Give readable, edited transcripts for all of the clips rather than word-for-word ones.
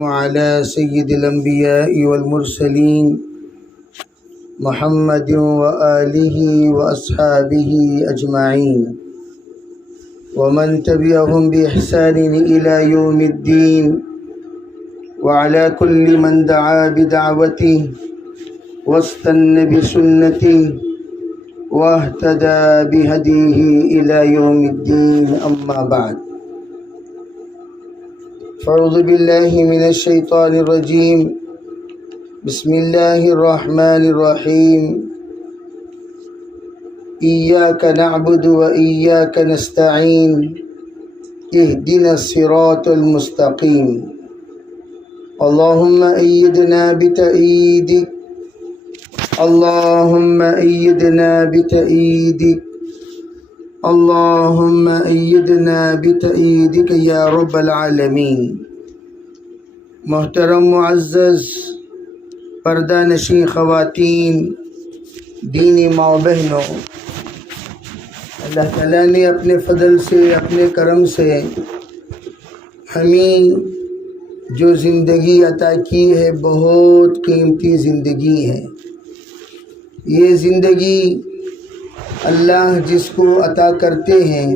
وعلى سيد الأنبياء والمرسلين محمد وآله وأصحابه أجمعين ومن تبعهم بإحسان إلى يوم الدين وعلى كل من دعا بدعوته واستنى بسنته واهتدى بهديه إلى يوم الدين أما بعد فأعوذ بالله من الشيطان الرجيم بسم الله الرحمن الرحيم إياك نعبد وإياك نستعين اهدنا الصراط المستقيم اللهم أيدنا بتأييدك اللهم أيدنا بتأييدك اللهم أيدنا بتأييدك یا رب العالمین۔ محترم معزز پردہ نشین خواتین، دینی ماں بہنوں، اللہ تعالیٰ نے اپنے فضل سے، اپنے کرم سے ہمیں جو زندگی عطا کی ہے بہت قیمتی زندگی ہے۔ یہ زندگی اللہ جس کو عطا کرتے ہیں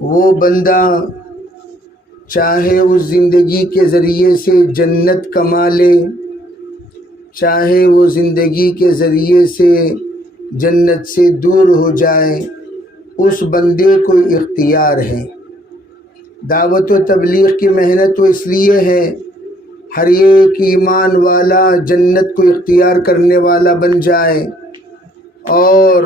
وہ بندہ چاہے اس زندگی کے ذریعے سے جنت کما لے، چاہے وہ زندگی کے ذریعے سے جنت سے دور ہو جائے، اس بندے کو اختیار ہے۔ دعوت و تبلیغ کی محنت تو اس لیے ہے ہر ایک ایمان والا جنت کو اختیار کرنے والا بن جائے اور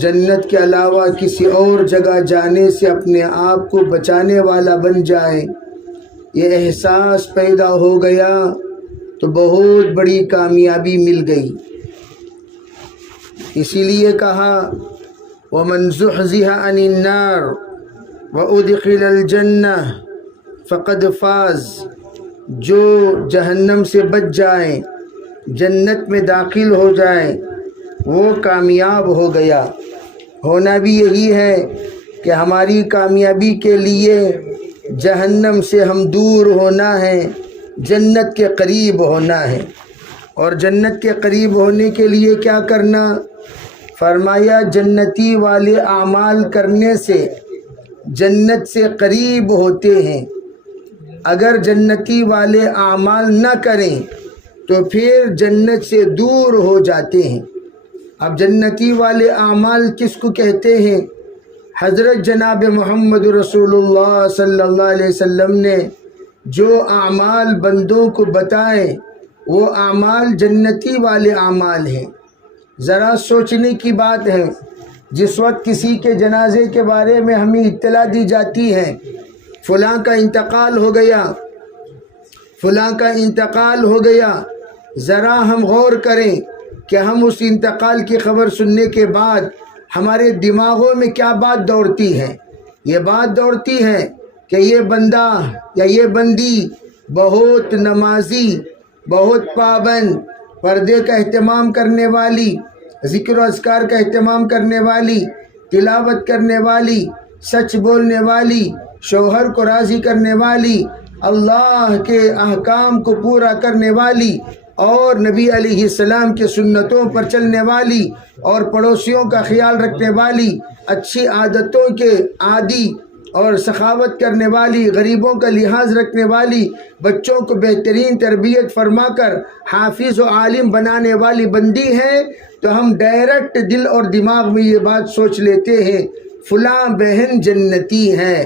جنت کے علاوہ کسی اور جگہ جانے سے اپنے آپ کو بچانے والا بن جائے۔ یہ احساس پیدا ہو گیا تو بہت بڑی کامیابی مل گئی۔ اسی لیے کہا وَمَنْ زُحْزِحَ عَنِ النَّارِ وَأُدْخِلَ الْجَنَّةَ فَقَدْ فَازَ، جو جہنم سے بچ جائے، جنت میں داخل ہو جائے، وہ کامیاب ہو گیا۔ ہونا بھی یہی ہے کہ ہماری کامیابی کے لیے جہنم سے ہم دور ہونا ہے، جنت کے قریب ہونا ہے۔ اور جنت کے قریب ہونے کے لیے کیا کرنا؟ فرمایا جنتی والے اعمال کرنے سے جنت سے قریب ہوتے ہیں۔ اگر جنتی والے اعمال نہ کریں تو پھر جنت سے دور ہو جاتے ہیں۔ اب جنتی والے اعمال کس کو کہتے ہیں؟ حضرت جناب محمد رسول اللہ صلی اللہ علیہ وسلم نے جو اعمال بندوں کو بتائے وہ اعمال جنتی والے اعمال ہیں۔ ذرا سوچنے کی بات ہے، جس وقت کسی کے جنازے کے بارے میں ہمیں اطلاع دی جاتی ہے فلاں کا انتقال ہو گیا، فلاں کا انتقال ہو گیا، ذرا ہم غور کریں کہ ہم اس انتقال کی خبر سننے کے بعد ہمارے دماغوں میں کیا بات دوڑتی ہے؟ یہ بات دوڑتی ہے کہ یہ بندہ یا یہ بندی بہت نمازی، بہت پابند، پردے کا اہتمام کرنے والی، ذکر و اذکار کا اہتمام کرنے والی، تلاوت کرنے والی، سچ بولنے والی، شوہر کو راضی کرنے والی، اللہ کے احکام کو پورا کرنے والی اور نبی علیہ السلام کے سنتوں پر چلنے والی اور پڑوسیوں کا خیال رکھنے والی، اچھی عادتوں کے عادی اور سخاوت کرنے والی، غریبوں کا لحاظ رکھنے والی، بچوں کو بہترین تربیت فرما کر حافظ و عالم بنانے والی بندی ہے، تو ہم ڈائریکٹ دل اور دماغ میں یہ بات سوچ لیتے ہیں فلاں بہن جنتی ہے،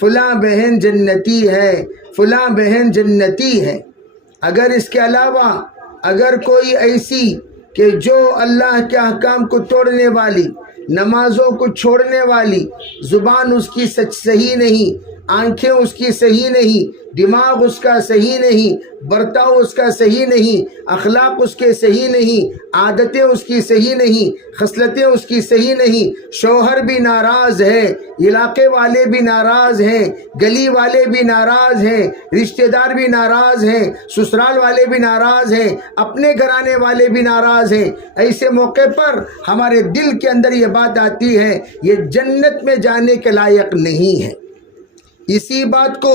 فلاں بہن جنتی ہے، فلاں بہن جنتی ہے۔ اگر اس کے علاوہ اگر کوئی ایسی کہ جو اللہ کے احکام کو توڑنے والی، نمازوں کو چھوڑنے والی، زبان اس کی صحیح نہیں، آنکھیں اس کی صحیح نہیں، دماغ اس کا صحیح نہیں، برتاؤ اس کا صحیح نہیں، اخلاق اس کے صحیح نہیں، عادتیں اس کی صحیح نہیں، خصلتیں اس کی صحیح نہیں، شوہر بھی ناراض ہے، علاقے والے بھی ناراض ہیں، گلی والے بھی ناراض ہیں، رشتہ دار بھی ناراض ہیں، سسرال والے بھی ناراض ہیں، اپنے گھرانے والے بھی ناراض ہیں، ایسے موقع پر ہمارے دل کے اندر یہ بات آتی ہے یہ جنت میں جانے کے لائق نہیں ہے۔ اسی بات کو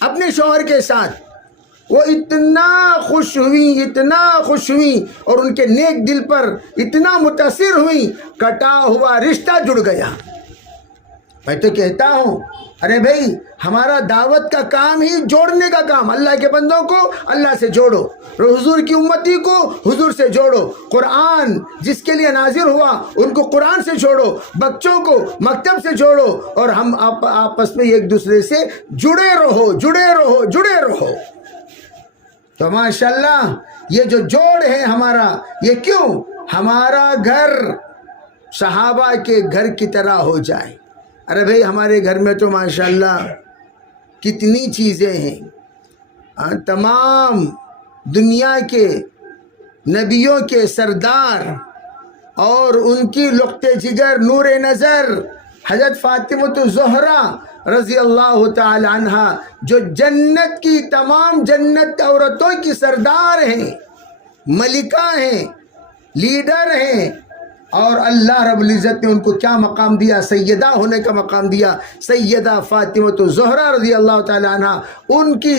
اپنے شوہر کے ساتھ وہ اتنا خوش ہوئی اور ان کے نیک دل پر اتنا متاثر ہوئی، کٹا ہوا رشتہ جڑ گیا۔ میں تو کہتا ہوں ارے بھائی ہمارا دعوت کا کام ہی جوڑنے کا کام، اللہ کے بندوں کو اللہ سے جوڑو، حضور کی امتی کو حضور سے جوڑو، قرآن جس کے لیے نازل ہوا ان کو قرآن سے جوڑو، بچوں کو مکتب سے جوڑو، اور ہم آپس میں ایک دوسرے سے جڑے رہو۔ تو ماشاءاللہ یہ جو جوڑ ہے ہمارا، یہ کیوں؟ ہمارا گھر صحابہ کے گھر کی طرح ہو جائے۔ ارے بھائی ہمارے گھر میں تو ماشاءاللہ کتنی چیزیں ہیں، تمام دنیا کے نبیوں کے سردار اور ان کی لقطے جگر نور نظر حضرت فاطمہ الزہرا رضی اللہ تعالی عنہ، جو جنت کی تمام جنت عورتوں کی سردار ہیں، ملکہ ہیں، لیڈر ہیں، اور اللہ رب العزت نے ان کو کیا مقام دیا؟ سیدہ ہونے کا مقام دیا۔ سیدہ فاطمہ الزہرا رضی اللہ تعالی عنہ، ان کی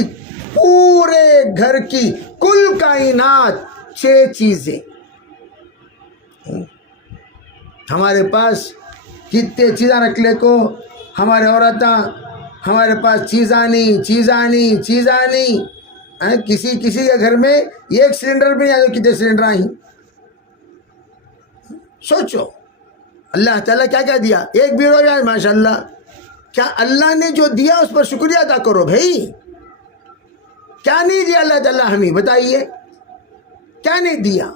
پورے گھر کی کل کائنات 6 چیزیں۔ ہمارے پاس کتنے چیزاں رکھ لے کو، ہمارے عورتاں ہمارے پاس چیزاں نہیں۔ کسی کے گھر میں 1 سلنڈر بھی نہیں، کتنے سلنڈر ہیں؟ سوچو اللہ تعالیٰ کیا دیا، ایک بھی رو جائے ماشاءاللہ۔ کیا اللہ نے جو دیا اس پر شکریہ ادا کرو بھائی، کیا نہیں دیا اللہ تعالیٰ ہمیں؟ بتائیے کیا نہیں دیا؟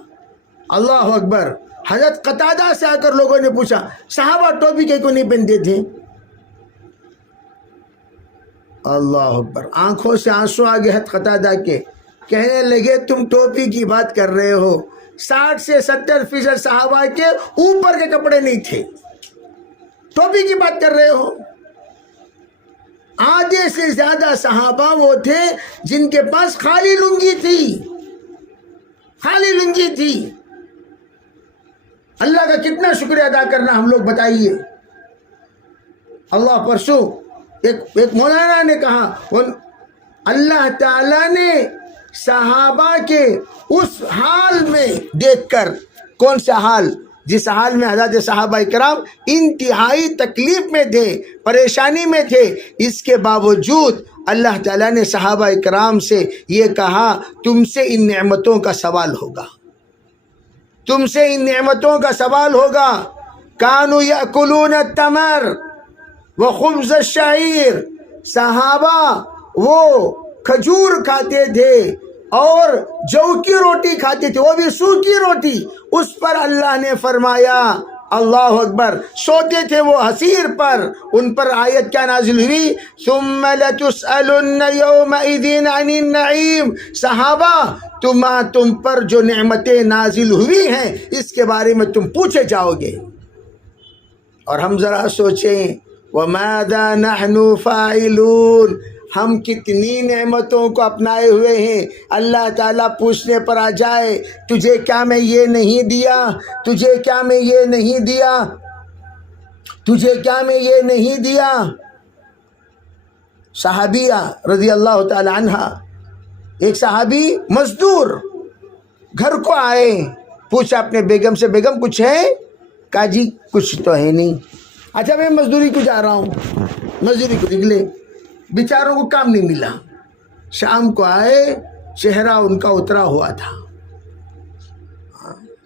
اللہ اکبر۔ حضرت قتادہ سے آ کر لوگوں نے پوچھا صحابہ ٹوپی کیوں نہیں پہنتے تھے؟ اللہ اکبر، آنکھوں سے آنسو آ گئے حضرت قتادہ کے، کہنے لگے تم ٹوپی کی بات کر رہے ہو، 60 سے 70% صحابہ کے اوپر کے کپڑے نہیں تھے، ٹوپی کی بات کر رہے ہو؟ آدھے سے زیادہ صحابہ وہ تھے جن کے پاس خالی لنگی تھی۔ اللہ کا کتنا شکریہ ادا کرنا ہم لوگ بتائیے۔ اللہ پرسوں ایک مولانا نے کہا اللہ تعالیٰ نے صحابہ کے اس حال میں دیکھ کر، کون سا حال؟ جس حال میں حضرت صحابہ کرام انتہائی تکلیف میں تھے، پریشانی میں تھے، اس کے باوجود اللہ تعالیٰ نے صحابہ کرام سے یہ کہا تم سے ان نعمتوں کا سوال ہوگا، تم سے ان نعمتوں کا سوال ہوگا۔ کانوا یاکلون التمر وخبز الشعیر، صحابہ وہ کھجور کھاتے تھے اور جو کی روٹی کھاتے تھے، وہ بھی سوکھی روٹی۔ اس پر اللہ نے فرمایا اللہ اکبر، سوتے تھے وہ حصیر پر، ان پر آیت کیا نازل ہوئی؟ ثم لتسألن یومئذ عن النعیم، صحابہ تم پر جو نعمتیں نازل ہوئی ہیں اس کے بارے میں تم پوچھے جاؤ گے۔ اور ہم ذرا سوچیں وَمَاذَا نَحْنُ فَاعِلُونَ، ہم کتنی نعمتوں کو اپنائے ہوئے ہیں۔ اللہ تعالیٰ پوچھنے پر آ جائے تجھے کیا میں یہ نہیں دیا، تجھے کیا میں یہ نہیں دیا، تجھے کیا میں یہ نہیں دیا۔ صحابیہ رضی اللہ تعالی عنہ، ایک صحابی مزدور گھر کو آئے، پوچھا اپنے بیگم سے بیگم کچھ ہے؟ کہا جی کچھ تو ہے نہیں۔ اچھا میں مزدوری کو جا رہا ہوں، مزدوری کو نکلے، بیچاروں کو کام نہیں ملا، شام کو آئے، چہرہ ان کا اترا ہوا تھا۔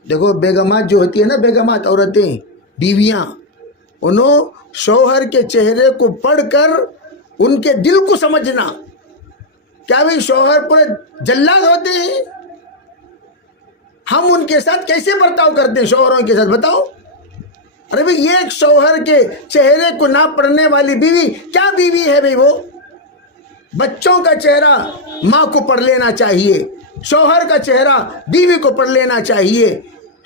دیکھو بیگمات جو ہوتی ہے نا، بیگمات عورتیں، بیویاں، انہوں شوہر کے چہرے کو پڑھ کر ان کے دل کو سمجھنا۔ کیا بھئی شوہر پورے جلاد ہوتے ہیں؟ ہم ان کے ساتھ کیسے برتاؤ کرتے ہیں شوہروں کے ساتھ بتاؤ؟ ارے بھئی یہ ایک شوہر کے چہرے کو نہ پڑھنے والی بیوی کیا بیوی ہے بھئی وہ؟ بچوں کا چہرہ ماں کو پڑھ لینا چاہیے، شوہر کا چہرہ بیوی کو پڑھ لینا چاہیے،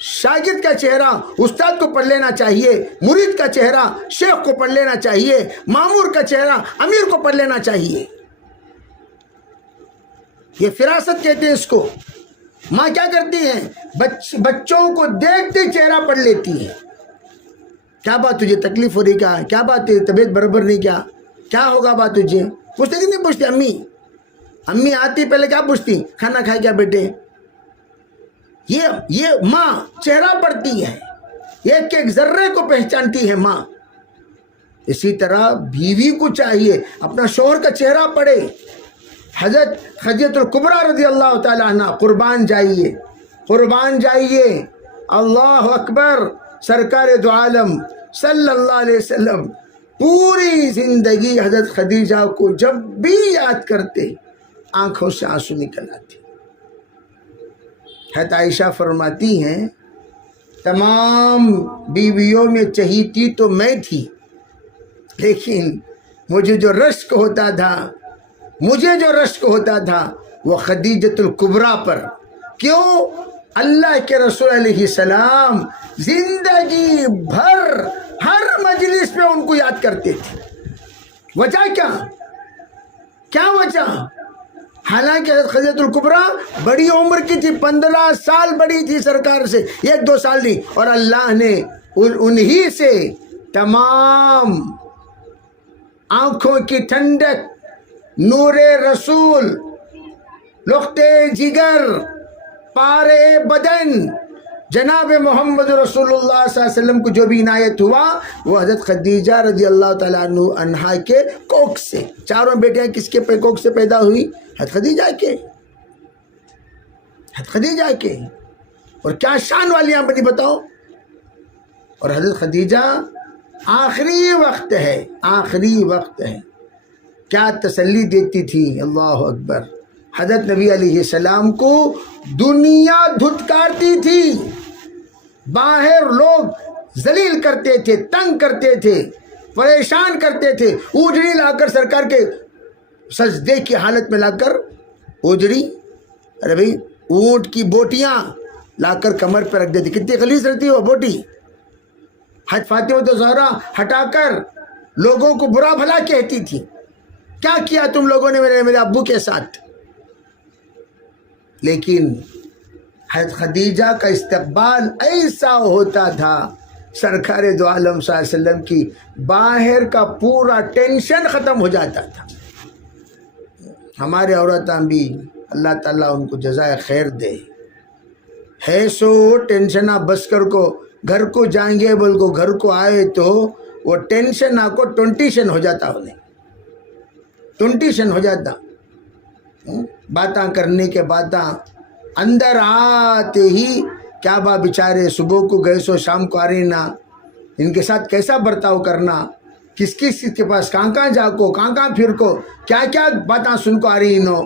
شاگرد کا چہرہ استاد کو پڑھ لینا چاہیے، مرید کا چہرہ شیخ کو پڑھ لینا چاہیے، مامور کا چہرہ امیر کو پڑھ لینا چاہیے۔ یہ فراست کہتے ہیں اس کو۔ ماں کیا کرتی ہیں؟ بچوں کو دیکھتے چہرہ پڑھ لیتی ہے۔ کیا بات تجھے تکلیف ہو رہی؟ کیا بات ہے؟ طبیعت برابر نہیں؟ کیا ہوگا بات تجھے؟ پوچھتے کہ نہیں پوچھتے؟ امی آتی پہلے کیا پوچھتی؟ کھانا کھائے کیا بیٹے؟ یہ ماں چہرہ پڑھتی ہے، ایک ایک ذرے کو پہچانتی ہے ماں۔ اسی طرح بیوی کو چاہیے اپنا شوہر کا چہرہ پڑھے۔ حضرت خدیجہ الکبریٰ رضی اللہ تعالیٰ عنہ قربان جائیے، اللہ اکبر، سرکار دو عالم صلی اللہ علیہ وسلم پوری زندگی حضرت خدیجہ کو جب بھی یاد کرتے آنکھوں سے آنسو نکل آتے۔ حضرت عائشہ فرماتی ہیں تمام بیویوں میں چہیتی تو میں تھی، لیکن مجھے جو رشک ہوتا تھا وہ خدیجۃ الکبریٰ پر۔ کیوں؟ اللہ کے رسول علیہ السلام زندگی بھر ہر مجلس میں ان کو یاد کرتے تھے۔ وجہ کیا وجہ؟ حالانکہ حضرت خدیجۃ الکبریٰ بڑی عمر کی تھی، 15 سال بڑی تھی سرکار سے، 1-2 سال نہیں، اور اللہ نے انہی سے تمام آنکھوں کی ٹھنڈک، نور رسول، لختے جگر، پارے بدن، جناب محمد رسول اللہ صلی اللہ علیہ وسلم کو جو بھی عنایت ہوا وہ حضرت خدیجہ رضی اللہ تعالیٰ عنہا کے کوکھ سے۔ چاروں بیٹیاں کس کے کوکھ سے پیدا ہوئی؟ حضرت خدیجہ کے۔ اور کیا شان والی ہیں بنی بتاؤ۔ اور حضرت خدیجہ آخری وقت ہے کیا تسلی دیتی تھی، اللہ اکبر۔ حضرت نبی علیہ السلام کو دنیا دھتکارتی تھی، باہر لوگ ذلیل کرتے تھے، تنگ کرتے تھے، پریشان کرتے تھے، اوجڑی لا کر سرکار کے سجدے کی حالت میں لا کر، اوجڑی، ارے بھائی اونٹ کی بوٹیاں لا کر کمر پہ رکھ دیتی، کتنی خلیص رہتی وہ بوٹی۔ حضرت فاطمہ زہرا ہٹا کر لوگوں کو برا بھلا کہتی تھی، کیا کیا تم لوگوں نے میرے ابو کے ساتھ؟ لیکن حضرت خدیجہ کا استقبال ایسا ہوتا تھا، سرکار دو عالم صلی اللہ علیہ وسلم کی باہر کا پورا ٹینشن ختم ہو جاتا تھا۔ ہمارے عورتاں بھی اللہ تعالیٰ ان کو جزائے خیر دے، ہے سو ٹینشن بس کر کو گھر کو جائیں گے بول کو گھر کو آئے تو وہ ٹینشن آپ کو ٹونٹیشن ہو جاتا، انہیں ٹونٹیشن ہو جاتا، باتاں کرنے کے باتاں اندر آتے ہی کیا با بیچارے صبح کو گئے سو شام کو آ رہے نا، ان کے ساتھ کیسا برتاؤ کرنا، کس کے پاس کہاں جا کو کہاں پھر کو کیا باتاں سن کو آ رہی انہوں۔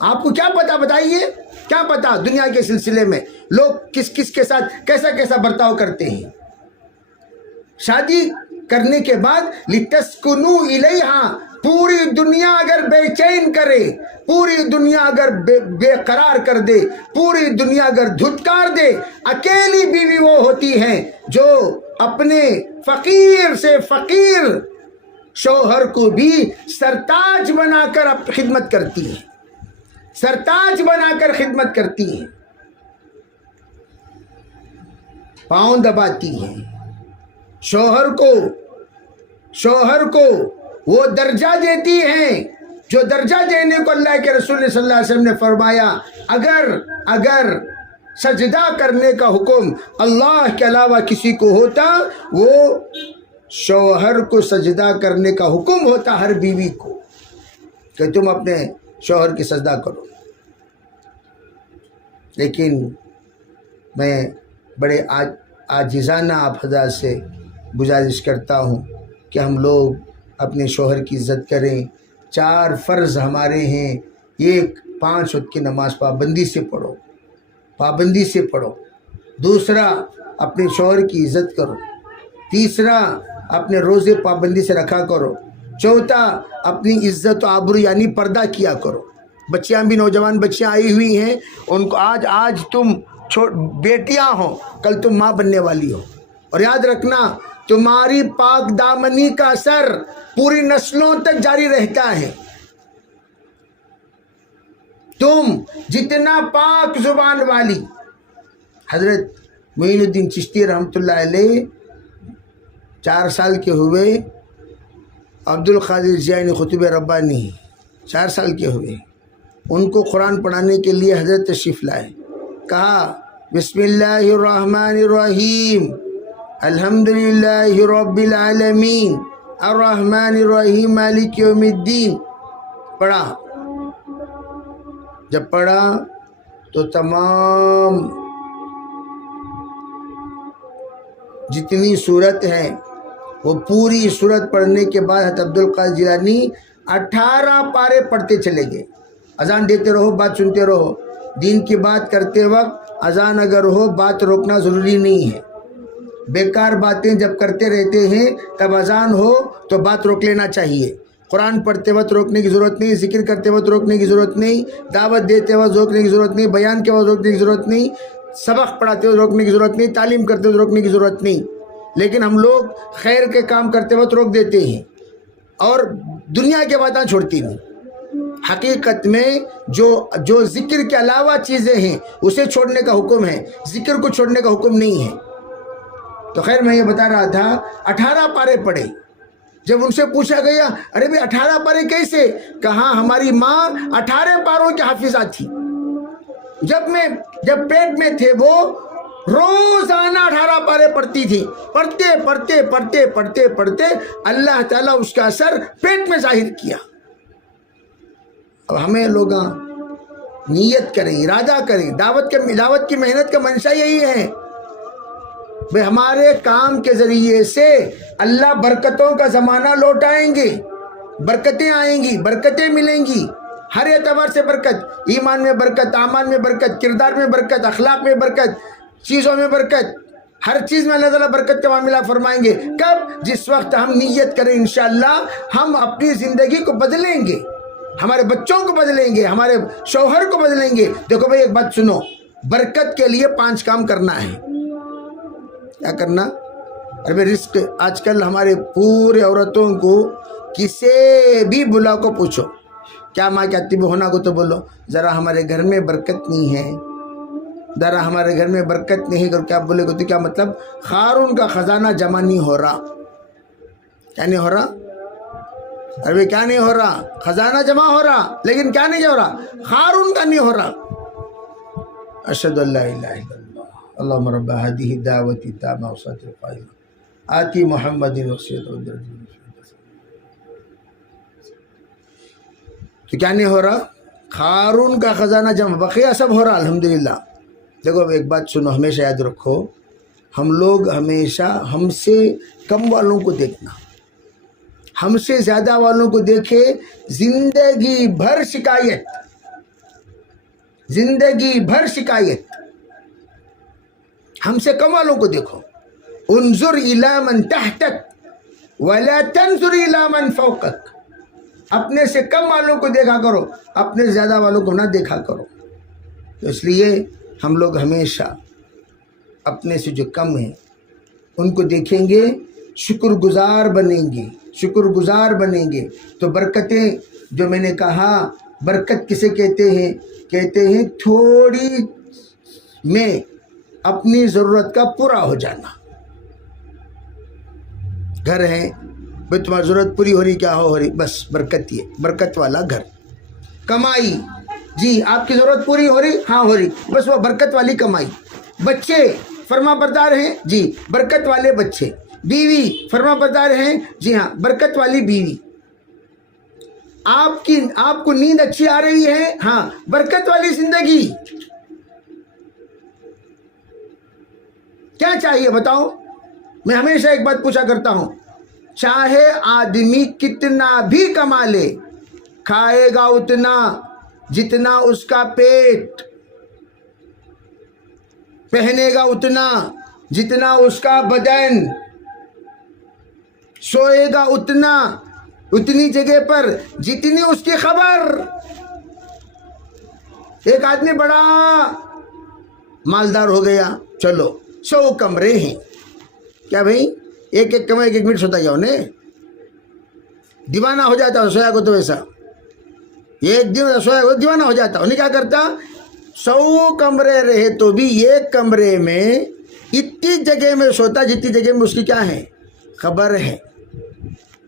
آپ کو کیا پتا، بتائیے کیا پتا دنیا کے سلسلے میں لوگ کس کے ساتھ کیسا برتاؤ کرتے ہیں۔ شادی کرنے کے بعد لِتَسْكُنُوا إِلَيْهَا، پوری دنیا اگر بے چین کرے، پوری دنیا اگر بے قرار کر دے، پوری دنیا اگر دھتکار دے، اکیلی بیوی وہ ہوتی ہیں جو اپنے فقیر سے فقیر شوہر کو بھی سرتاج بنا کر خدمت کرتی ہے، سرتاج بنا کر خدمت کرتی ہے، پاؤں دباتی ہے، شوہر کو وہ درجہ دیتی ہیں جو درجہ دینے کو اللہ کے رسول صلی اللہ علیہ وسلم نے فرمایا، اگر سجدہ کرنے کا حکم اللہ کے علاوہ کسی کو ہوتا، وہ شوہر کو سجدہ کرنے کا حکم ہوتا ہر بیوی کو، کہ تم اپنے شوہر کی سجدہ کرو۔ لیکن میں بڑے عاجزانہ آپ حضرات سے گزارش کرتا ہوں کہ ہم لوگ اپنے شوہر کی عزت کریں۔ 4 فرض ہمارے ہیں، 5 وقت کی نماز پابندی سے پڑھو، دوسرا اپنے شوہر کی عزت کرو، تیسرا اپنے روزے پابندی سے رکھا کرو، چوتھا اپنی عزت و آبرو یعنی پردہ کیا کرو۔ بچیاں بھی، نوجوان بچیاں آئی ہوئی ہیں، ان کو آج تم بیٹیاں ہو، کل تم ماں بننے والی ہو، اور یاد رکھنا تمہاری پاک دامنی کا اثر پوری نسلوں تک جاری رہتا ہے۔ تم جتنا پاک زبان والی، حضرت معین الدین چشتی رحمۃ اللہ علیہ 4 سال کے ہوئے عبد القادر جیلانی خطیب ربانی 4 سال کے ہوئے، ان کو قرآن پڑھانے کے لیے حضرت تشریف لائے، کہا بسم اللہ الرحمن الرحیم الحمدللہ رب العالمین الرحمن الرحیم مالک یوم الدین، پڑھا۔ جب پڑھا تو تمام جتنی صورت ہیں وہ پوری صورت پڑھنے کے بعد حضرت عبدالقادر جیلانی 18 پارے پڑھتے چلے گئے۔ اذان دیتے رہو، بات سنتے رہو، دین کی بات کرتے وقت اذان اگر ہو بات روکنا ضروری نہیں ہے، بیکار باتیں جب کرتے رہتے ہیں تب اذان ہو تو بات روک لینا چاہیے۔ قرآن پڑھتے وقت روکنے کی ضرورت نہیں، ذکر کرتے وقت روکنے کی ضرورت نہیں، دعوت دیتے وقت روکنے کی ضرورت نہیں، بیان کے وقت روکنے کی ضرورت نہیں، سبق پڑھاتے وقت روکنے کی ضرورت نہیں، تعلیم کرتے وقت روکنے کی ضرورت نہیں۔ لیکن ہم لوگ خیر کے کام کرتے وقت روک دیتے ہیں اور دنیا کی باتیں چھوڑتی نہیں۔ حقیقت میں جو ذکر کے علاوہ چیزیں ہیں اسے چھوڑنے کا حکم ہے، ذکر کو چھوڑنے کا حکم نہیں ہے۔ تو خیر میں یہ بتا رہا تھا 18 پارے پڑھے۔ جب ان سے پوچھا گیا ارے بھئی 18 پارے کیسے؟ کہا ہماری ماں 18 پاروں کی حافظہ تھی، جب پیٹ میں تھے وہ روزانہ 18 پارے پڑھتی تھی، پڑھتے اللہ تعالیٰ اس کا اثر پیٹ میں ظاہر کیا۔ اب ہمیں لوگ نیت کریں، ارادہ کریں، دعوت کی محنت کا منشا یہی ہے بھئی ہمارے کام کے ذریعے سے اللہ برکتوں کا زمانہ لوٹائیں گے، برکتیں آئیں گی، برکتیں ملیں گی، ہر اعتبار سے برکت، ایمان میں برکت، اعمال میں برکت، کردار میں برکت، اخلاق میں برکت، چیزوں میں برکت، ہر چیز میں اللہ تعالیٰ برکت کا معاملہ فرمائیں گے۔ کب؟ جس وقت ہم نیت کریں انشاءاللہ ہم اپنی زندگی کو بدلیں گے، ہمارے بچوں کو بدلیں گے، ہمارے شوہر کو بدلیں گے۔ دیکھو بھائی ایک بات سنو، برکت کے لیے 5 کام کرنا ہے۔ کیا کرنا؟ ارے رزق، آج کل ہمارے پورے عورتوں کو کسی بھی بلا کو پوچھو کیا ماں کیا تب ہونا کو تو بولو ذرا ہمارے گھر میں برکت نہیں ہے، ذرا ہمارے گھر میں برکت نہیں ہے، کیا بولے گا تو کیا مطلب؟ قارون کا خزانہ جمع نہیں ہو رہا۔ کیا نہیں ہو رہا؟ ارے کیا نہیں ہو رہا؟ خزانہ جمع ہو رہا لیکن کیا نہیں ہو رہا؟ قارون کا نہیں ہو رہا۔ اشہد ان لا الہ الا اللہ اللہم رب هذه الدعوة التامة والصلاة القائمة آتی محمد وصیت تو کیا نہیں ہو رہا؟ قارون کا خزانہ جمع، بقیہ سب ہو رہا الحمدللہ۔ دیکھو ایک بات سنو، ہمیشہ یاد رکھو، ہم لوگ ہمیشہ ہم سے کم والوں کو دیکھنا، ہم سے زیادہ والوں کو دیکھے زندگی بھر شکایت، ہم سے کم والوں کو دیکھو۔ انظر الی من تحتک ولا تنظر الی من فوقک، اپنے سے کم والوں کو دیکھا کرو، اپنے سے زیادہ والوں کو نہ دیکھا کرو۔ تو اس لیے ہم لوگ ہمیشہ اپنے سے جو کم ہیں ان کو دیکھیں گے، شکر گزار بنیں گے تو برکتیں، جو میں نے کہا برکت کسے کہتے ہیں؟ کہتے ہیں تھوڑی میں اپنی ضرورت کا پورا ہو جانا۔ گھر ہے بھئی تمہاری ضرورت پوری ہو رہی، کیا ہو رہی؟ بس برکت، یہ برکت والا گھر۔ کمائی، جی آپ کی ضرورت پوری ہو رہی؟ ہاں ہو رہی، بس وہ برکت والی کمائی۔ بچے فرما بردار ہیں؟ جی برکت والے بچے۔ بیوی فرما بردار ہیں؟ جی ہاں برکت والی بیوی۔ آپ کو نیند اچھی آ رہی ہے؟ ہاں برکت والی زندگی۔ کیا چاہیے بتاؤ؟ میں ہمیشہ ایک بات پوچھا کرتا ہوں، چاہے آدمی کتنا بھی کما لے، کھائے گا اتنا جتنا اس کا پیٹ، پہنے گا اتنا جتنا اس کا بدن، سوئے گا اتنی جگہ پر جتنی اس کی خبر۔ ایک آدمی بڑا مالدار ہو گیا، چلو 100 کمرے ہیں، کیا بھئی ایک کمرے 1 منٹ سوتا جاؤ نے، دیوانہ ہو جاتا ہے سویا کو تو ایسا، ایک دن سویا کو دیوانہ ہو جاتا۔ انہیں کیا کرتا؟ 100 کمرے رہے تو بھی ایک کمرے میں اتنی جگہ میں سوتا جتنی جگہ میں اس کی کیا ہے؟ خبر ہے۔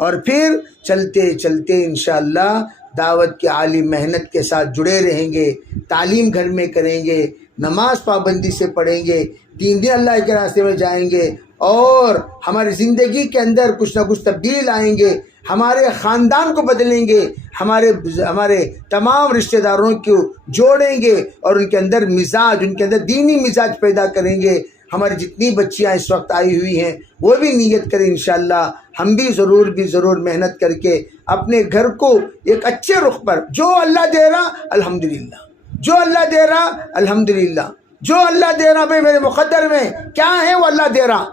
اور پھر چلتے چلتے انشاءاللہ دعوت کی عالی محنت کے ساتھ جڑے رہیں گے، تعلیم گھر میں کریں گے، نماز پابندی سے پڑھیں گے، 3 دن اللہ کے راستے میں جائیں گے، اور ہماری زندگی کے اندر کچھ نہ کچھ تبدیل آئیں گے، ہمارے خاندان کو بدلیں گے، ہمارے تمام رشتہ داروں کو جوڑیں گے اور ان کے اندر مزاج، ان کے اندر دینی مزاج پیدا کریں گے۔ ہماری جتنی بچیاں اس وقت آئی ہوئی ہیں وہ بھی نیت کریں انشاءاللہ، ہم بھی ضرور محنت کر کے اپنے گھر کو ایک اچھے رخ پر، جو اللہ دے رہا الحمدللہ، جو اللہ دے رہا الحمدللہ، جو اللہ دے رہا بھائی میرے مقدر میں کیا ہے وہ اللہ دے رہا،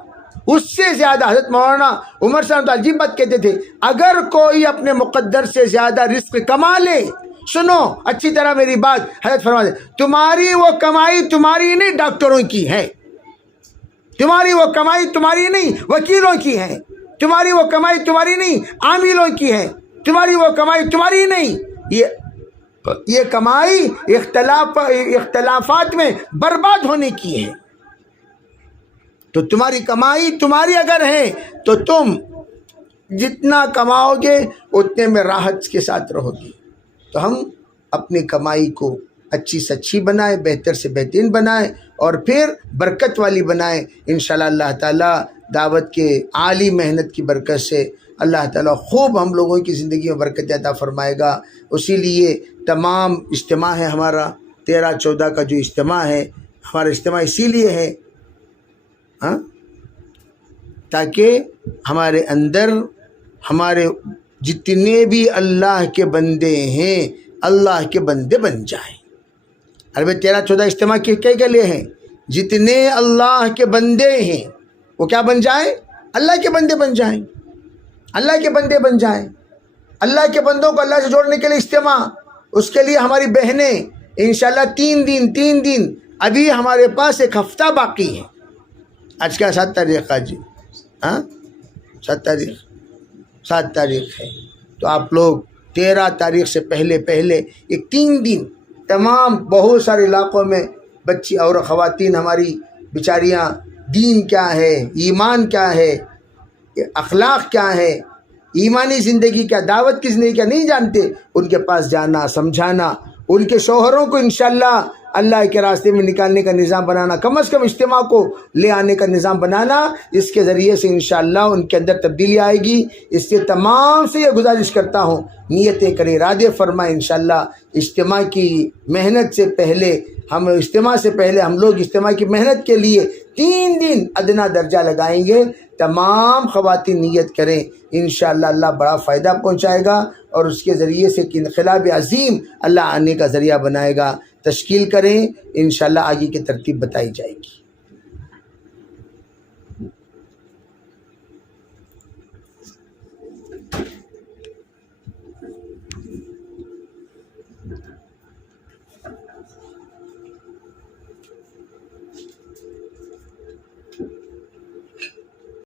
اس سے زیادہ حضرت مولانا عمر صاحب عجیب بات کہتے تھے، اگر کوئی اپنے مقدر سے زیادہ رزق کما لے، سنو اچھی طرح میری بات، حضرت فرماتے تمہاری وہ کمائی تمہاری نہیں ڈاکٹروں کی ہے، تمہاری وہ کمائی تمہاری نہیں وکیلوں کی ہے، تمہاری وہ کمائی تمہاری نہیں عاملوں کی ہے، تمہاری وہ کمائی تمہاری نہیں، یہ کمائی اختلافات میں برباد ہونے کی ہے۔ تو تمہاری کمائی تمہاری اگر ہے تو تم جتنا کماؤ گے اتنے میں راحت کے ساتھ رہو گی۔ تو ہم اپنی کمائی کو اچھی سے اچھی بنائیں، بہتر سے بہترین بنائیں، اور پھر برکت والی بنائیں۔ انشاءاللہ اللہ تعالیٰ دعوت کے عالی محنت کی برکت سے اللہ تعالیٰ خوب ہم لوگوں کی زندگی میں برکت عطا فرمائے گا۔ اسی لیے تمام اجتماع ہے ہمارا 13-14 کا جو اجتماع ہے، ہمارا اجتماع اسی لیے ہے تاکہ ہمارے اندر ہمارے جتنے بھی اللہ کے بندے ہیں اللہ کے بندے بن جائیں۔ عربی 13-14 اجتماع کے لیے ہیں، جتنے اللہ کے بندے ہیں وہ کیا بن جائیں؟ اللہ کے بندے بن جائیں، اللہ کے بندے بن جائیں۔ اللہ کے بندوں کو اللہ سے جوڑنے کے لیے اجتماع، اس کے لیے ہماری بہنیں انشاءاللہ 3 دن ابھی ہمارے پاس 1 ہفتہ باقی ہے۔ آج کیا 7 تاریخ ہے جی؟ 7 تاریخ ہے، تو آپ لوگ 13 تاریخ سے پہلے ایک 3 دن تمام بہت سارے علاقوں میں بچی اور خواتین ہماری بیچاریاں دین کیا ہے، ایمان کیا ہے، اخلاق کیا ہے، ایمانی زندگی کیا، دعوت کی زندگی کیا نہیں جانتے، ان کے پاس جانا، سمجھانا، ان کے شوہروں کو انشاءاللہ اللہ کے راستے میں نکالنے کا نظام بنانا، کم از کم اجتماع کو لے آنے کا نظام بنانا، اس کے ذریعے سے انشاءاللہ ان کے اندر تبدیلی آئے گی۔ اس سے تمام سے یہ گزارش کرتا ہوں، نیتیں کریں، ارادے فرمائیں، انشاءاللہ اجتماع کی محنت سے پہلے ہم لوگ اجتماع کی محنت کے لیے 3 دن ادنا درجہ لگائیں گے۔ تمام خواتین نیت کریں، انشاءاللہ اللہ بڑا فائدہ پہنچائے گا، اور اس کے ذریعے سے ایک انقلاب عظیم اللہ آنے کا ذریعہ بنائے گا۔ تشکیل کریں، انشاءاللہ آگے کی ترتیب بتائی جائے گی۔